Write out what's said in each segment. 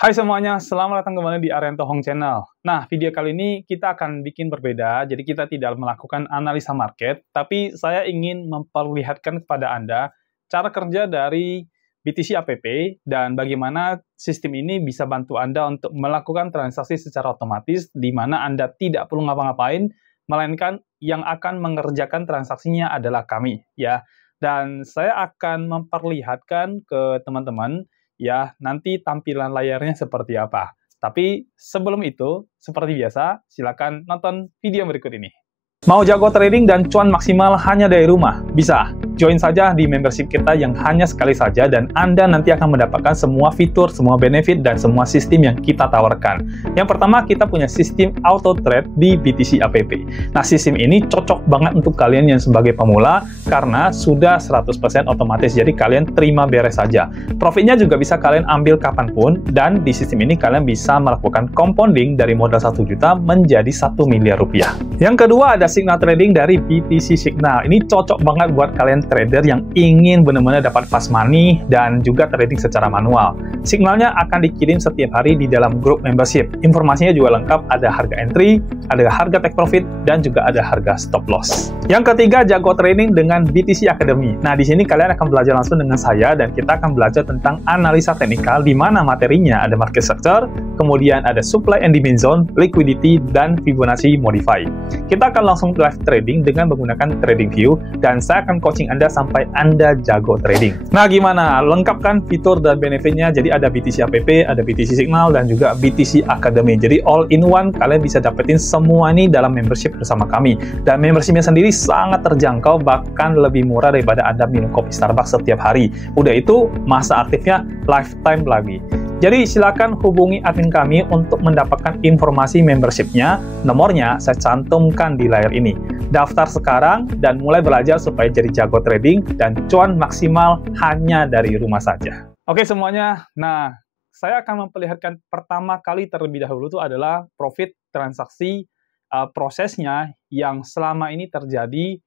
Hai semuanya, selamat datang kembali di Arianto Hong Channel. Nah, video kali ini kita akan bikin berbeda, jadi kita tidak melakukan analisa market, tapi saya ingin memperlihatkan kepada Anda cara kerja dari BTC APP dan bagaimana sistem ini bisa bantu Anda untuk melakukan transaksi secara otomatis, di mana Anda tidak perlu ngapa-ngapain, melainkan yang akan mengerjakan transaksinya adalah kami, ya. Dan saya akan memperlihatkan ke teman-teman ya, nanti tampilan layarnya seperti apa. Tapi sebelum itu, seperti biasa, silakan nonton video berikut ini. Mau jago trading dan cuan maksimal hanya dari rumah? Bisa. Join saja di membership kita yang hanya sekali saja dan Anda nanti akan mendapatkan semua fitur, semua benefit, dan semua sistem yang kita tawarkan. Yang pertama, kita punya sistem auto trade di BTC APP. Nah, sistem ini cocok banget untuk kalian yang sebagai pemula karena sudah 100% otomatis, jadi kalian terima beres saja. Profitnya juga bisa kalian ambil kapanpun, dan di sistem ini kalian bisa melakukan compounding dari modal 1 juta menjadi 1 miliar rupiah. Yang kedua ada signal trading dari BTC Signal. Ini cocok banget buat kalian trader yang ingin benar-benar dapat fast money dan juga trading secara manual. Signalnya akan dikirim setiap hari di dalam grup membership. Informasinya juga lengkap, ada harga entry, ada harga take profit, dan juga ada harga stop loss. Yang ketiga, jago trading dengan BTC Academy. Nah, di sini kalian akan belajar langsung dengan saya dan kita akan belajar tentang analisa teknikal di mana materinya ada market structure, kemudian ada supply and demand zone, liquidity, dan Fibonacci modify. Kita akan langsung live trading dengan menggunakan TradingView dan saya akan coaching Anda sampai Anda jago trading. Nah, gimana? Lengkap kan fitur dan benefitnya? Jadi ada BTC APP, ada BTC Signal, dan juga BTC Academy. Jadi all in one, kalian bisa dapetin semua ini dalam membership bersama kami. Dan membershipnya sendiri sangat terjangkau, bahkan lebih murah daripada Anda minum kopi Starbucks setiap hari. Udah itu, masa aktifnya lifetime lagi. Jadi silakan hubungi admin kami untuk mendapatkan informasi membershipnya. Nomornya saya cantumkan di layar ini. Daftar sekarang dan mulai belajar supaya jadi jago trading dan cuan maksimal hanya dari rumah saja. Oke semuanya, nah saya akan memperlihatkan pertama kali terlebih dahulu itu adalah profit transaksi prosesnya yang selama ini terjadi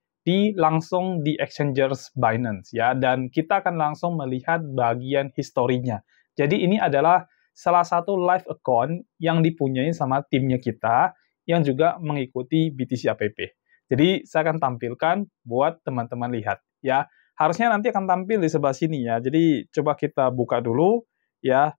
langsung di exchangers Binance ya, dan kita akan langsung melihat bagian historinya. Jadi ini adalah salah satu live account yang dipunyai sama timnya kita yang juga mengikuti BTC APP. Jadi saya akan tampilkan buat teman-teman lihat ya. Harusnya nanti akan tampil di sebelah sini ya. Jadi coba kita buka dulu ya.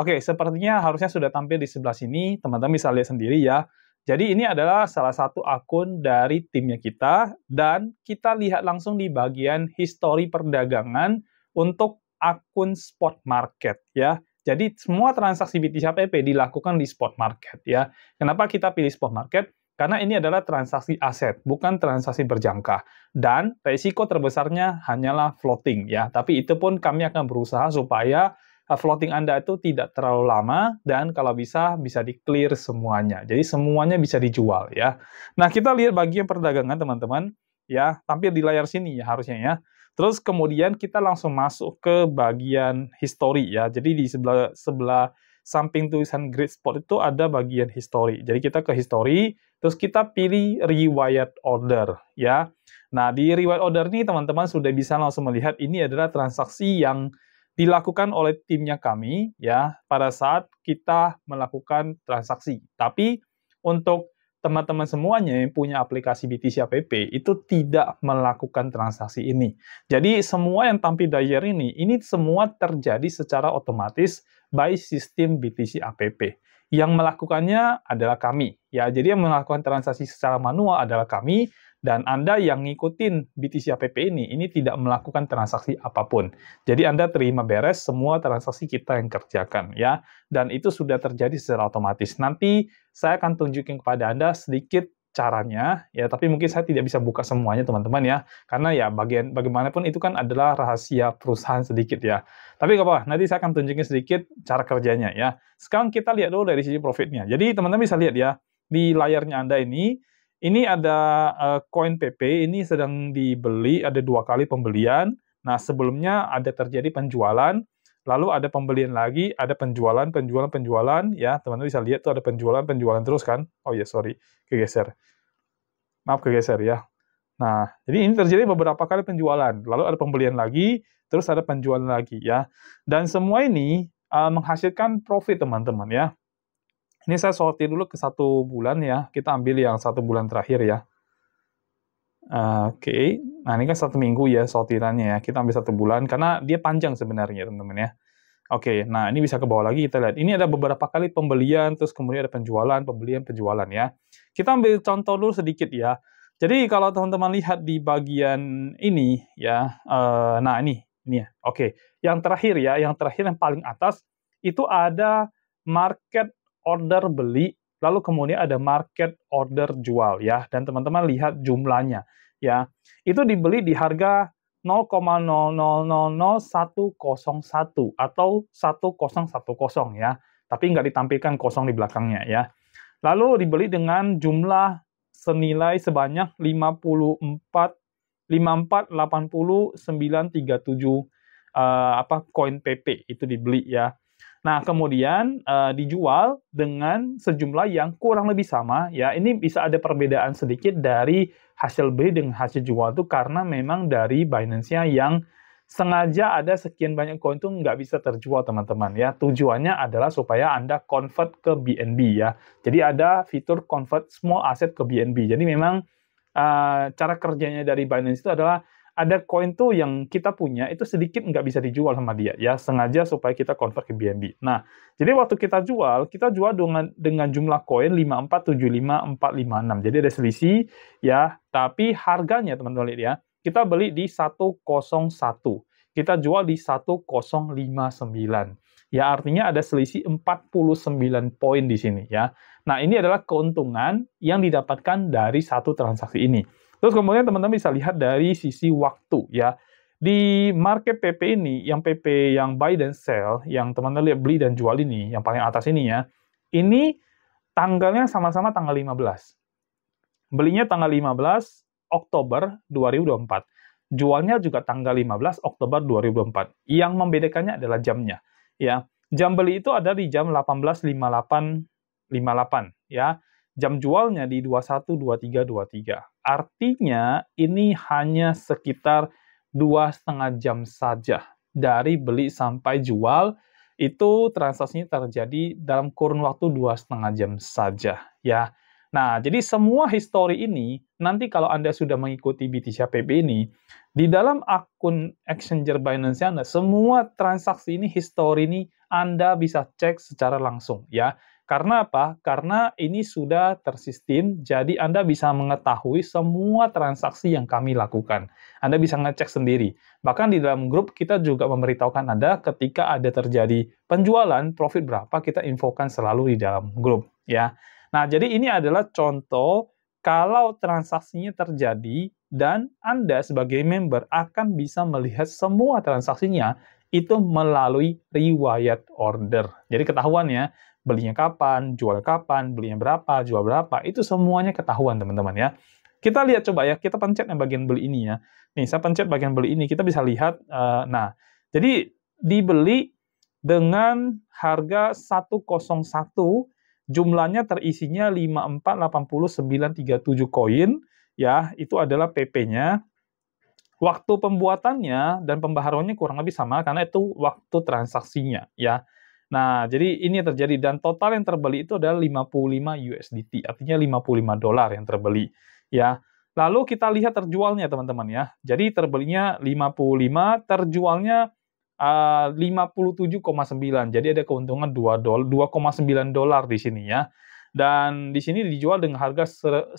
Oke, sepertinya harusnya sudah tampil di sebelah sini. Teman-teman bisa lihat sendiri ya. Jadi ini adalah salah satu akun dari timnya kita dan kita lihat langsung di bagian histori perdagangan untuk akun spot market ya. Jadi semua transaksi BTC APP dilakukan di spot market ya. Kenapa kita pilih spot market? Karena ini adalah transaksi aset, bukan transaksi berjangka. Dan resiko terbesarnya hanyalah floating ya. Tapi itu pun kami akan berusaha supaya floating Anda itu tidak terlalu lama dan kalau bisa di-clear semuanya. Jadi semuanya bisa dijual ya. Nah, kita lihat bagian perdagangan teman-teman ya, tampil di layar sini ya harusnya ya. Terus kemudian kita langsung masuk ke bagian history ya. Jadi di sebelah samping tulisan grid spot itu ada bagian history. Jadi kita ke history, terus kita pilih rewired order ya. Nah, di rewired order ini teman-teman sudah bisa langsung melihat ini adalah transaksi yang dilakukan oleh timnya kami ya pada saat kita melakukan transaksi. Tapi untuk teman-teman semuanya yang punya aplikasi BTC APP itu tidak melakukan transaksi ini. Jadi semua yang tampil di layar ini semua terjadi secara otomatis by sistem BTC APP. Yang melakukannya adalah kami. Ya, jadi yang melakukan transaksi secara manual adalah kami dan Anda yang ngikutin BTC APP ini tidak melakukan transaksi apapun. Jadi Anda terima beres semua transaksi kita yang kerjakan ya. Dan itu sudah terjadi secara otomatis. Nanti saya akan tunjukin kepada Anda sedikit caranya ya, tapi mungkin saya tidak bisa buka semuanya teman-teman ya. Karena ya bagaimanapun itu kan adalah rahasia perusahaan sedikit ya. Tapi nggak apa, nanti saya akan tunjukin sedikit cara kerjanya ya. Sekarang kita lihat dulu dari sisi profitnya. Jadi teman-teman bisa lihat ya, di layarnya Anda ini ada koin PP, ini sedang dibeli, ada 2 kali pembelian. Nah, sebelumnya ada terjadi penjualan, lalu ada pembelian lagi, ada penjualan, ya, teman-teman bisa lihat tuh ada penjualan terus kan. Oh ya, sorry, kegeser. Maaf kegeser ya. Nah, jadi ini terjadi beberapa kali penjualan, lalu ada pembelian lagi, terus ada penjualan lagi ya. Dan semua ini menghasilkan profit teman-teman ya. Ini saya sortir dulu ke 1 bulan ya, kita ambil yang 1 bulan terakhir ya. Oke, nah ini kan 1 minggu ya sortirannya ya, kita ambil 1 bulan, karena dia panjang sebenarnya teman-teman ya. Oke, nah ini bisa ke bawah lagi kita lihat, ini ada beberapa kali pembelian, terus kemudian ada penjualan, pembelian, penjualan ya. Kita ambil contoh dulu sedikit ya. Jadi kalau teman-teman lihat di bagian ini ya, nah ini ya, oke. Yang terakhir yang paling atas, itu ada market order beli, lalu kemudian ada market order jual ya, dan teman-teman lihat jumlahnya ya. Itu dibeli di harga 0,0000101 atau 1010 ya, tapi nggak ditampilkan kosong di belakangnya ya. Lalu dibeli dengan jumlah senilai sebanyak 54.937 koin PP itu dibeli ya. Nah, kemudian dijual dengan sejumlah yang kurang lebih sama ya. Ini bisa ada perbedaan sedikit dari hasil beli dengan hasil jual itu karena memang dari Binance-nya yang sengaja ada sekian banyak koin itu nggak bisa terjual teman-teman ya. Tujuannya adalah supaya Anda convert ke BNB ya. Jadi ada fitur convert small asset ke BNB. Jadi memang cara kerjanya dari Binance itu adalah ada koin tuh yang kita punya itu sedikit nggak bisa dijual sama dia ya, sengaja supaya kita convert ke BNB. Nah, jadi waktu kita jual dengan jumlah koin 5475456. Jadi ada selisih ya, tapi harganya teman-teman lihat ya, kita beli di 101, kita jual di 1059. Ya, artinya ada selisih 49 poin di sini ya. Nah, ini adalah keuntungan yang didapatkan dari satu transaksi ini. Terus kemudian teman-teman bisa lihat dari sisi waktu ya. Di market PP ini, yang PP yang buy dan sell, yang teman-teman lihat beli dan jual ini, yang paling atas ini ya, ini tanggalnya sama-sama tanggal 15. Belinya tanggal 15 Oktober 2024. Jualnya juga tanggal 15 Oktober 2024. Yang membedakannya adalah jamnya. Ya, jam beli itu ada di jam 18.58 ya. Jam jualnya di 21.23.23. Artinya ini hanya sekitar 2,5 jam saja dari beli sampai jual, itu transaksinya terjadi dalam kurun waktu 2,5 jam saja ya. Nah, jadi semua histori ini nanti kalau Anda sudah mengikuti BTC APP ini, di dalam akun exchanger Binance Anda, semua transaksi ini, histori ini Anda bisa cek secara langsung ya. Karena apa? Karena ini sudah tersistem, jadi Anda bisa mengetahui semua transaksi yang kami lakukan. Anda bisa ngecek sendiri. Bahkan di dalam grup kita juga memberitahukan Anda ketika ada terjadi penjualan, profit berapa, kita infokan selalu di dalam grup. Ya. Nah, jadi ini adalah contoh kalau transaksinya terjadi dan Anda sebagai member akan bisa melihat semua transaksinya itu melalui riwayat order. Jadi ketahuan ya, belinya kapan, jual kapan, belinya berapa, jual berapa, itu semuanya ketahuan teman-teman ya. Kita lihat coba ya, kita pencet yang bagian beli ini ya. Nih, saya pencet bagian beli ini, kita bisa lihat, nah, jadi dibeli dengan harga 101, jumlahnya terisinya 54.8937 koin, ya, itu adalah PP-nya. Waktu pembuatannya dan pembaharuannya kurang lebih sama karena itu waktu transaksinya, ya. Nah, jadi ini yang terjadi dan total yang terbeli itu adalah 55 USDT, artinya $55 yang terbeli, ya. Lalu kita lihat terjualnya teman-teman ya. Jadi terbelinya 55, terjualnya 57,9. Jadi ada keuntungan $2,9 di sini ya. Dan di sini dijual dengan harga 1059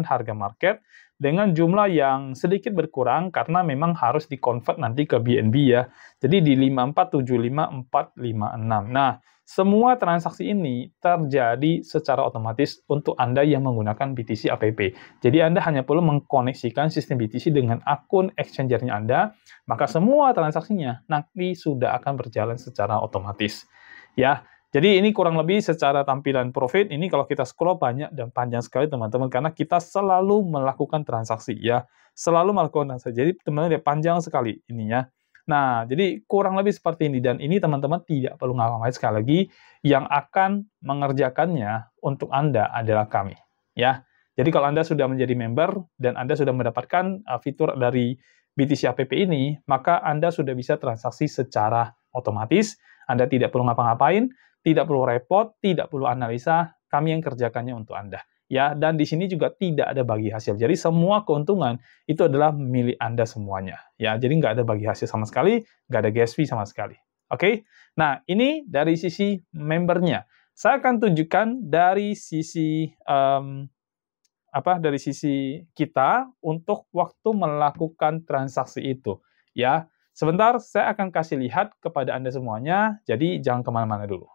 harga market dengan jumlah yang sedikit berkurang karena memang harus di-convert nanti ke BNB ya. Jadi di 5475456. Nah, semua transaksi ini terjadi secara otomatis untuk Anda yang menggunakan BTC APP. Jadi Anda hanya perlu mengkoneksikan sistem BTC dengan akun exchanger-nya Anda, maka semua transaksinya nanti sudah akan berjalan secara otomatis. Ya, jadi ini kurang lebih secara tampilan profit, ini kalau kita scroll banyak dan panjang sekali teman-teman, karena kita selalu melakukan transaksi ya, selalu melakukan transaksi. Jadi teman-teman lihat panjang sekali ininya. Nah, jadi kurang lebih seperti ini, dan ini teman-teman tidak perlu ngapa-ngapain, sekali lagi, yang akan mengerjakannya untuk Anda adalah kami. Ya, jadi kalau Anda sudah menjadi member, dan Anda sudah mendapatkan fitur dari BTC APP ini, maka Anda sudah bisa transaksi secara otomatis, Anda tidak perlu ngapa-ngapain, tidak perlu repot, tidak perlu analisa, kami yang kerjakannya untuk Anda. Ya, dan di sini juga tidak ada bagi hasil. Jadi semua keuntungan itu adalah milik Anda semuanya. Ya, jadi nggak ada bagi hasil sama sekali, nggak ada gas fee sama sekali. Oke? Nah, ini dari sisi membernya. Saya akan tunjukkan dari sisi dari sisi kita untuk waktu melakukan transaksi itu. Ya, sebentar saya akan kasih lihat kepada Anda semuanya, jadi jangan kemana-mana dulu.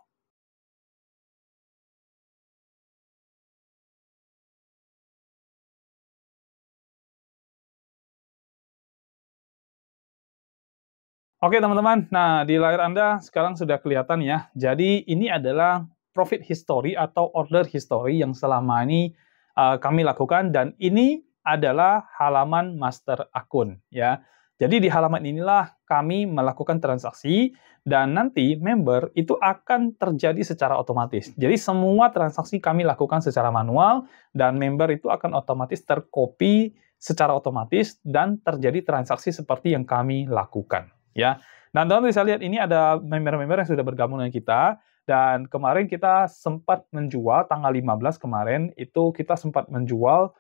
Oke teman-teman, nah di layar Anda sekarang sudah kelihatan ya. Jadi ini adalah profit history atau order history yang selama ini kami lakukan, dan ini adalah halaman master akun ya. Jadi di halaman inilah kami melakukan transaksi, dan nanti member itu akan terjadi secara otomatis. Jadi semua transaksi kami lakukan secara manual, dan member itu akan otomatis tercopy secara otomatis dan terjadi transaksi seperti yang kami lakukan. Ya. Nah, teman-teman bisa lihat ini ada member-member yang sudah bergabung dengan kita, dan kemarin kita sempat menjual tanggal 15 kemarin itu kita sempat menjual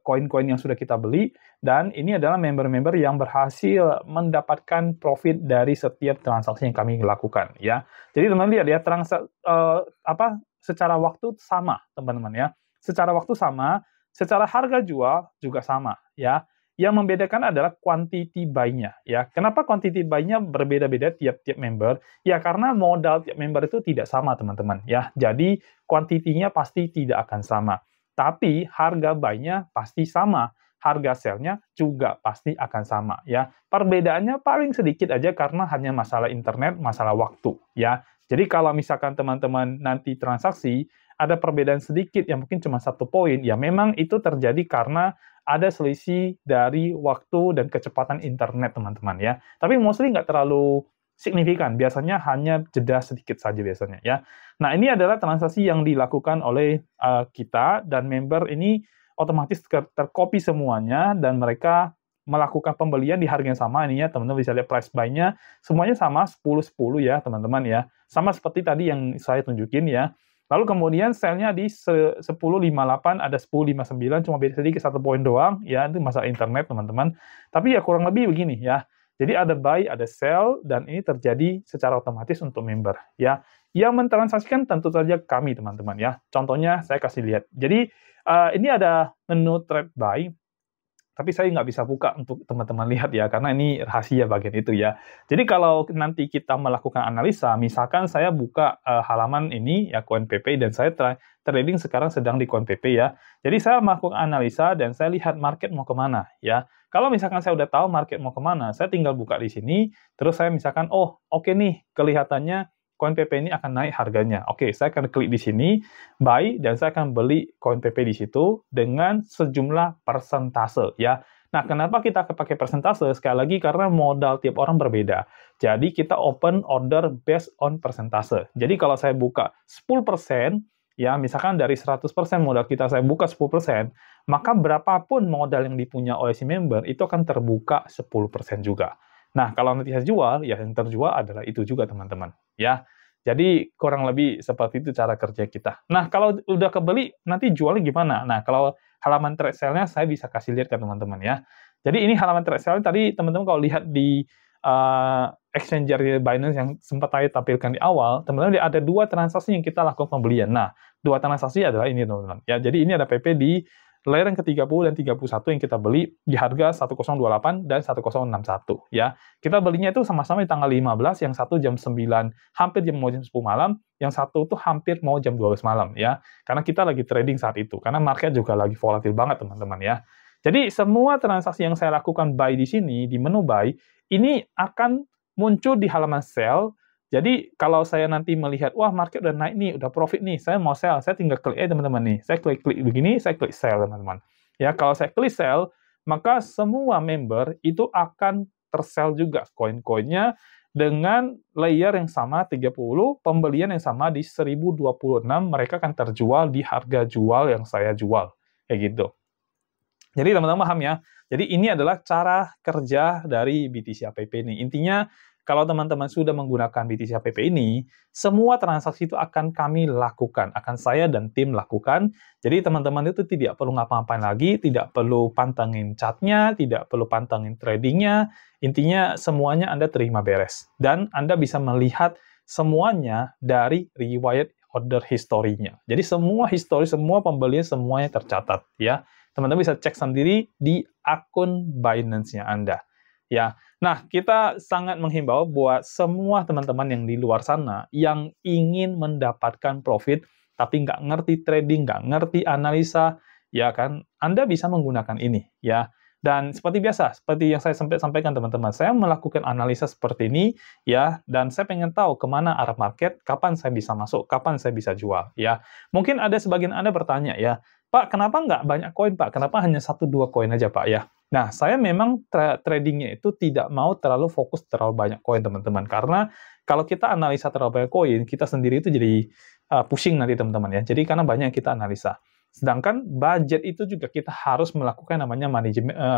koin-koin yang sudah kita beli, dan ini adalah member-member yang berhasil mendapatkan profit dari setiap transaksi yang kami lakukan ya. Jadi teman-teman lihat ya, secara waktu sama teman-teman ya. Secara waktu sama, secara harga jual juga sama ya. Yang membedakan adalah quantity buy-nya ya. Kenapa quantity buy-nya berbeda-beda tiap-tiap member? Ya karena modal tiap member itu tidak sama, teman-teman ya. Jadi quantity-nya pasti tidak akan sama. Tapi harga buy-nya pasti sama. Harga sell-nya juga pasti akan sama ya. Perbedaannya paling sedikit aja karena hanya masalah internet, masalah waktu ya. Jadi kalau misalkan teman-teman nanti transaksi ada perbedaan sedikit yang mungkin cuma 1 poin, ya memang itu terjadi karena ada selisih dari waktu dan kecepatan internet, teman-teman ya. Tapi mostly nggak terlalu signifikan, biasanya hanya jeda sedikit saja biasanya ya. Nah, ini adalah transaksi yang dilakukan oleh kita, dan member ini otomatis tercopy semuanya, dan mereka melakukan pembelian di harga yang sama. Ini ya, teman-teman bisa lihat price buy-nya semuanya sama 10-10 ya, teman-teman ya. Sama seperti tadi yang saya tunjukin ya. Lalu kemudian sell-nya di 10.58, ada 10.59, cuma beda sedikit 1 poin doang, ya itu masalah internet teman-teman. Tapi ya kurang lebih begini ya. Jadi ada buy, ada sell, dan ini terjadi secara otomatis untuk member ya. Yang mentransaksikan tentu saja kami teman-teman ya. Contohnya saya kasih lihat. Jadi ini ada menu trade buy, tapi saya nggak bisa buka untuk teman-teman lihat ya, karena ini rahasia bagian itu ya. Jadi kalau nanti kita melakukan analisa, misalkan saya buka halaman ini ya, CoinPP, dan saya trading sekarang sedang di CoinPP ya. Jadi saya melakukan analisa dan saya lihat market mau kemana ya. Kalau misalkan saya udah tahu market mau kemana, saya tinggal buka di sini, terus saya misalkan, oh oke nih, kelihatannya CoinPP ini akan naik harganya. Oke, saya akan klik di sini, buy, dan saya akan beli CoinPP di situ dengan sejumlah persentase ya. Nah, kenapa kita pakai persentase? Sekali lagi karena modal tiap orang berbeda. Jadi kita open order based on persentase. Jadi kalau saya buka 10%, ya misalkan dari 100% modal kita saya buka 10%, maka berapapun modal yang dipunya oleh si member itu akan terbuka 10% juga. Nah, kalau nanti saya jual, ya yang terjual adalah itu juga, teman-teman. Ya, jadi kurang lebih seperti itu cara kerja kita. Nah, kalau udah kebeli, nanti jualnya gimana? Nah, kalau halaman trade sale-nya saya bisa kasih lihat ke teman-teman ya. Jadi ini halaman trade sale tadi teman-teman kalau lihat di exchanger Binance yang sempat saya tampilkan di awal, teman-teman ada 2 transaksi yang kita lakukan pembelian. Nah, 2 transaksi adalah ini, teman-teman. Ya, jadi ini ada PP di layer yang ke-30 dan 31 yang kita beli di harga 1028 dan 1061 ya. Kita belinya itu sama-sama di tanggal 15, yang satu jam 9, hampir mau jam 10 malam, yang satu tuh hampir mau jam 12 malam ya. Karena kita lagi trading saat itu, karena market juga lagi volatil banget teman-teman ya. Jadi semua transaksi yang saya lakukan buy di sini, di menu buy, ini akan muncul di halaman sell. Jadi kalau saya nanti melihat, wah market udah naik nih, udah profit nih, saya mau sell, saya tinggal klik aja teman-teman nih. Saya klik begini, saya klik sell teman-teman. Ya, kalau saya klik sell, maka semua member itu akan tersell juga koin-koinnya dengan layer yang sama 30, pembelian yang sama di 1026, mereka akan terjual di harga jual yang saya jual. Kayak gitu. Jadi teman-teman paham ya. Jadi ini adalah cara kerja dari BTC APP nih. Intinya kalau teman-teman sudah menggunakan BTC HPP ini, semua transaksi itu akan kami lakukan, akan saya dan tim lakukan. Jadi teman-teman itu tidak perlu ngapa-ngapain lagi, tidak perlu pantengin chartnya, tidak perlu pantengin tradingnya, intinya semuanya Anda terima beres. Dan Anda bisa melihat semuanya dari riwayat order historinya. Jadi semua histori, semua pembelian, semuanya tercatat ya. Teman-teman bisa cek sendiri di akun Binance-nya Anda. Ya, nah, kita sangat menghimbau buat semua teman-teman yang di luar sana yang ingin mendapatkan profit, tapi nggak ngerti trading, nggak ngerti analisa, ya kan, Anda bisa menggunakan ini, ya. Dan seperti biasa, seperti yang saya sampaikan teman-teman, saya melakukan analisa seperti ini, ya, dan saya pengen tahu kemana arah market, kapan saya bisa masuk, kapan saya bisa jual, ya. Mungkin ada sebagian Anda bertanya, ya, Pak, kenapa nggak banyak koin, Pak? Kenapa hanya 1-2 koin aja, Pak, ya? Nah, saya memang tradingnya itu tidak mau terlalu fokus terlalu banyak koin, teman-teman. Karena kalau kita analisa terlalu banyak koin, kita sendiri itu jadi pusing nanti, teman-teman ya. Jadi karena banyak yang kita analisa. Sedangkan budget itu juga kita harus melakukan namanya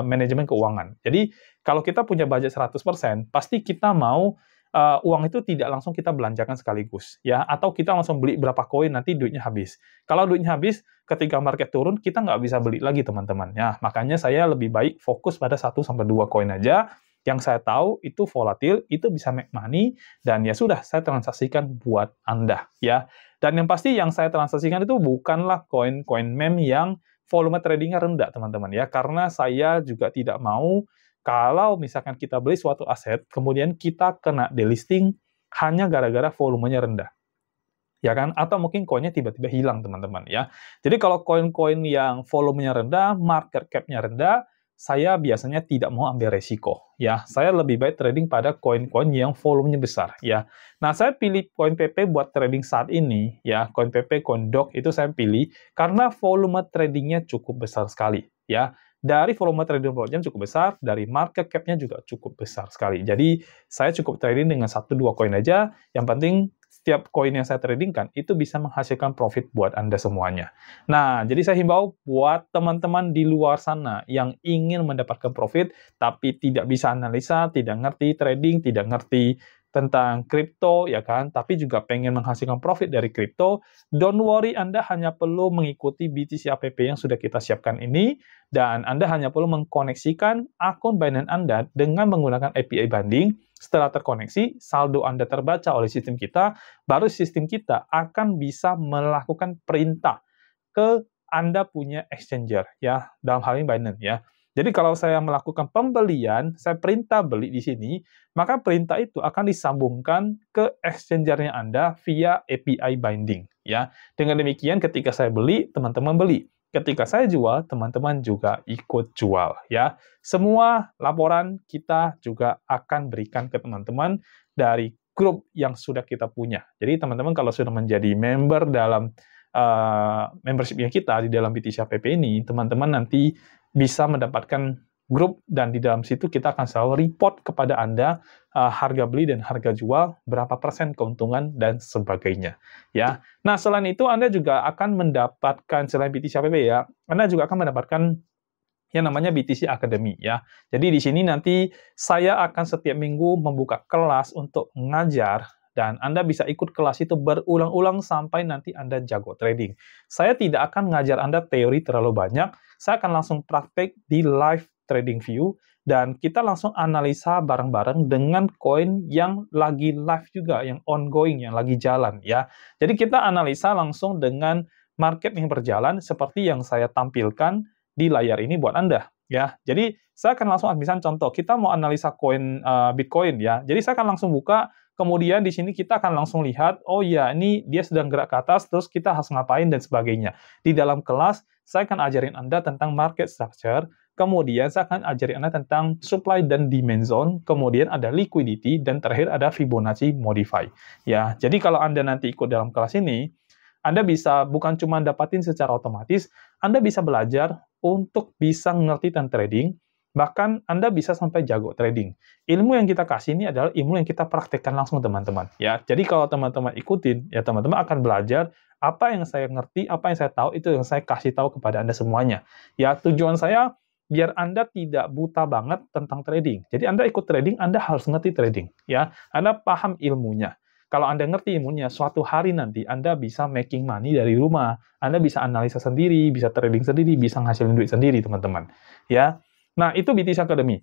manajemen keuangan. Jadi kalau kita punya budget 100%, pasti kita mau uang itu tidak langsung kita belanjakan sekaligus, ya. Atau kita langsung beli berapa koin, nanti duitnya habis. Kalau duitnya habis, ketika market turun, kita nggak bisa beli lagi, teman-teman. Ya, makanya saya lebih baik fokus pada 1-2 koin aja, yang saya tahu itu volatil, itu bisa make money, dan ya sudah, saya transaksikan buat Anda, ya. Dan yang pasti yang saya transaksikan itu bukanlah koin-koin meme yang volume tradingnya rendah, teman-teman, ya. Karena saya juga tidak mau kalau misalkan kita beli suatu aset, kemudian kita kena delisting hanya gara-gara volumenya rendah, ya kan? Atau mungkin koinnya tiba-tiba hilang, teman-teman, ya. Jadi kalau koin-koin yang volumenya rendah, market cap-nya rendah, saya biasanya tidak mau ambil resiko, ya. Saya lebih baik trading pada koin-koin yang volumenya besar, ya. Nah, saya pilih koin PP buat trading saat ini, ya. Koin PP, koin DOG itu saya pilih karena volume tradingnya cukup besar sekali, ya. Dari volume trading volume cukup besar, dari market cap-nya juga cukup besar sekali. Jadi, saya cukup trading dengan 1-2 koin aja, yang penting setiap koin yang saya tradingkan itu bisa menghasilkan profit buat Anda semuanya. Nah, jadi saya himbau buat teman-teman di luar sana yang ingin mendapatkan profit, tapi tidak bisa analisa, tidak ngerti trading, tidak ngerti tentang kripto, ya kan, tapi juga pengen menghasilkan profit dari kripto, don't worry, Anda hanya perlu mengikuti BTC APP yang sudah kita siapkan ini, dan Anda hanya perlu mengkoneksikan akun Binance Anda dengan menggunakan API banding. Setelah terkoneksi, saldo Anda terbaca oleh sistem kita, baru sistem kita akan bisa melakukan perintah ke Anda punya exchanger, ya, dalam hal ini Binance, ya. Jadi kalau saya melakukan pembelian, saya perintah beli di sini, maka perintah itu akan disambungkan ke exchanger-nya Anda via API binding, ya. Dengan demikian ketika saya beli, teman-teman beli. Ketika saya jual, teman-teman juga ikut jual, ya. Semua laporan kita juga akan berikan ke teman-teman dari grup yang sudah kita punya. Jadi teman-teman kalau sudah menjadi member dalam membership-nya kita di dalam BTC HPP ini, teman-teman nanti bisa mendapatkan grup dan di dalam situ kita akan selalu report kepada Anda harga beli dan harga jual, berapa persen keuntungan dan sebagainya, ya. Nah, selain itu Anda juga akan mendapatkan selain BTC HPP ya, Anda juga akan mendapatkan yang namanya BTC Academy ya. Jadi di sini nanti saya akan setiap minggu membuka kelas untuk mengajar dan Anda bisa ikut kelas itu berulang-ulang sampai nanti Anda jago trading. Saya tidak akan mengajar Anda teori terlalu banyak, saya akan langsung praktek di live trading view dan kita langsung analisa bareng-bareng dengan koin yang lagi live juga, yang ongoing, yang lagi jalan ya. Jadi kita analisa langsung dengan market yang berjalan seperti yang saya tampilkan di layar ini buat Anda ya. Jadi saya akan langsung misalnya contoh, kita mau analisa koin Bitcoin ya. Jadi saya akan langsung buka, kemudian di sini kita akan langsung lihat, oh ya ini dia sedang gerak ke atas, terus kita harus ngapain dan sebagainya. Di dalam kelas saya akan ajarin Anda tentang market structure, kemudian saya akan ajarin Anda tentang supply dan demand zone, kemudian ada liquidity, dan terakhir ada Fibonacci modify. Ya, jadi kalau Anda nanti ikut dalam kelas ini, Anda bisa bukan cuma dapatin secara otomatis, Anda bisa belajar untuk bisa ngerti tentang trading, bahkan Anda bisa sampai jago trading. Ilmu yang kita kasih ini adalah ilmu yang kita praktekkan langsung, teman-teman. Ya, jadi kalau teman-teman ikutin, ya teman-teman akan belajar apa yang saya ngerti, apa yang saya tahu, itu yang saya kasih tahu kepada Anda semuanya. Ya, tujuan saya biar Anda tidak buta banget tentang trading. Jadi Anda ikut trading, Anda harus ngerti trading, ya. Anda paham ilmunya. Kalau Anda ngerti ilmunya, suatu hari nanti Anda bisa making money dari rumah. Anda bisa analisa sendiri, bisa trading sendiri, bisa ngasilin duit sendiri, teman-teman. Ya. Nah, itu BTC Academy.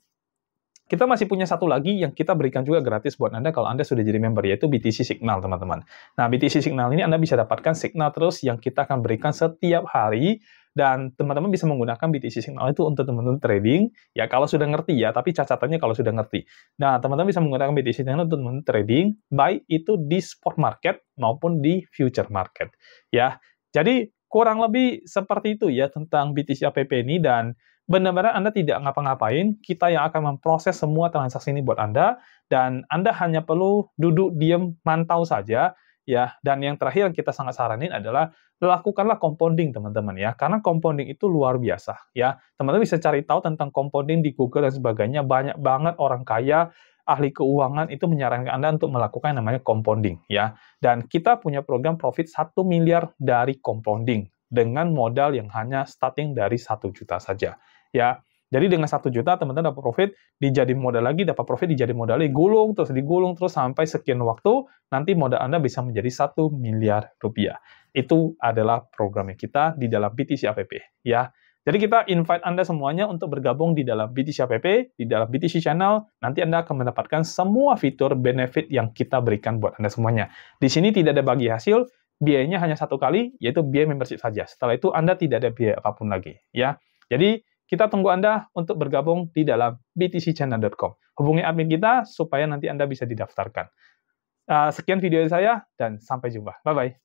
Kita masih punya satu lagi yang kita berikan juga gratis buat Anda kalau Anda sudah jadi member, yaitu BTC Signal, teman-teman. Nah, BTC Signal ini Anda bisa dapatkan signal terus yang kita akan berikan setiap hari, dan teman-teman bisa menggunakan BTC Signal itu untuk teman-teman trading, ya kalau sudah ngerti ya, tapi cacatannya kalau sudah ngerti. Nah, teman-teman bisa menggunakan BTC Signal untuk teman-teman trading, baik itu di spot market maupun di future market. Ya, jadi kurang lebih seperti itu ya tentang BTC APP ini, dan benar-benar Anda tidak ngapa-ngapain, kita yang akan memproses semua transaksi ini buat Anda, dan Anda hanya perlu duduk diam, mantau saja, ya. Dan yang terakhir yang kita sangat saranin adalah lakukanlah compounding, teman-teman ya, karena compounding itu luar biasa, ya. Teman-teman bisa cari tahu tentang compounding di Google dan sebagainya, banyak banget orang kaya, ahli keuangan itu menyarankan Anda untuk melakukan yang namanya compounding, ya. Dan kita punya program profit 1 miliar dari compounding, dengan modal yang hanya starting dari 1 juta saja. Ya, jadi dengan 1 juta teman-teman dapat profit, dijadiin modal lagi, dapat profit, dijadiin modal lagi, digulung terus sampai sekian waktu, nanti modal Anda bisa menjadi 1 miliar rupiah. Itu adalah programnya kita di dalam BTC APP, ya. Jadi kita invite Anda semuanya untuk bergabung di dalam BTC APP, di dalam BTC Channel, nanti Anda akan mendapatkan semua fitur benefit yang kita berikan buat Anda semuanya. Di sini tidak ada bagi hasil, biayanya hanya 1 kali, yaitu biaya membership saja. Setelah itu Anda tidak ada biaya apapun lagi, ya. Jadi kita tunggu Anda untuk bergabung di dalam btcchannel.com. Hubungi admin kita supaya nanti Anda bisa didaftarkan. Sekian video dari saya, dan sampai jumpa. Bye-bye.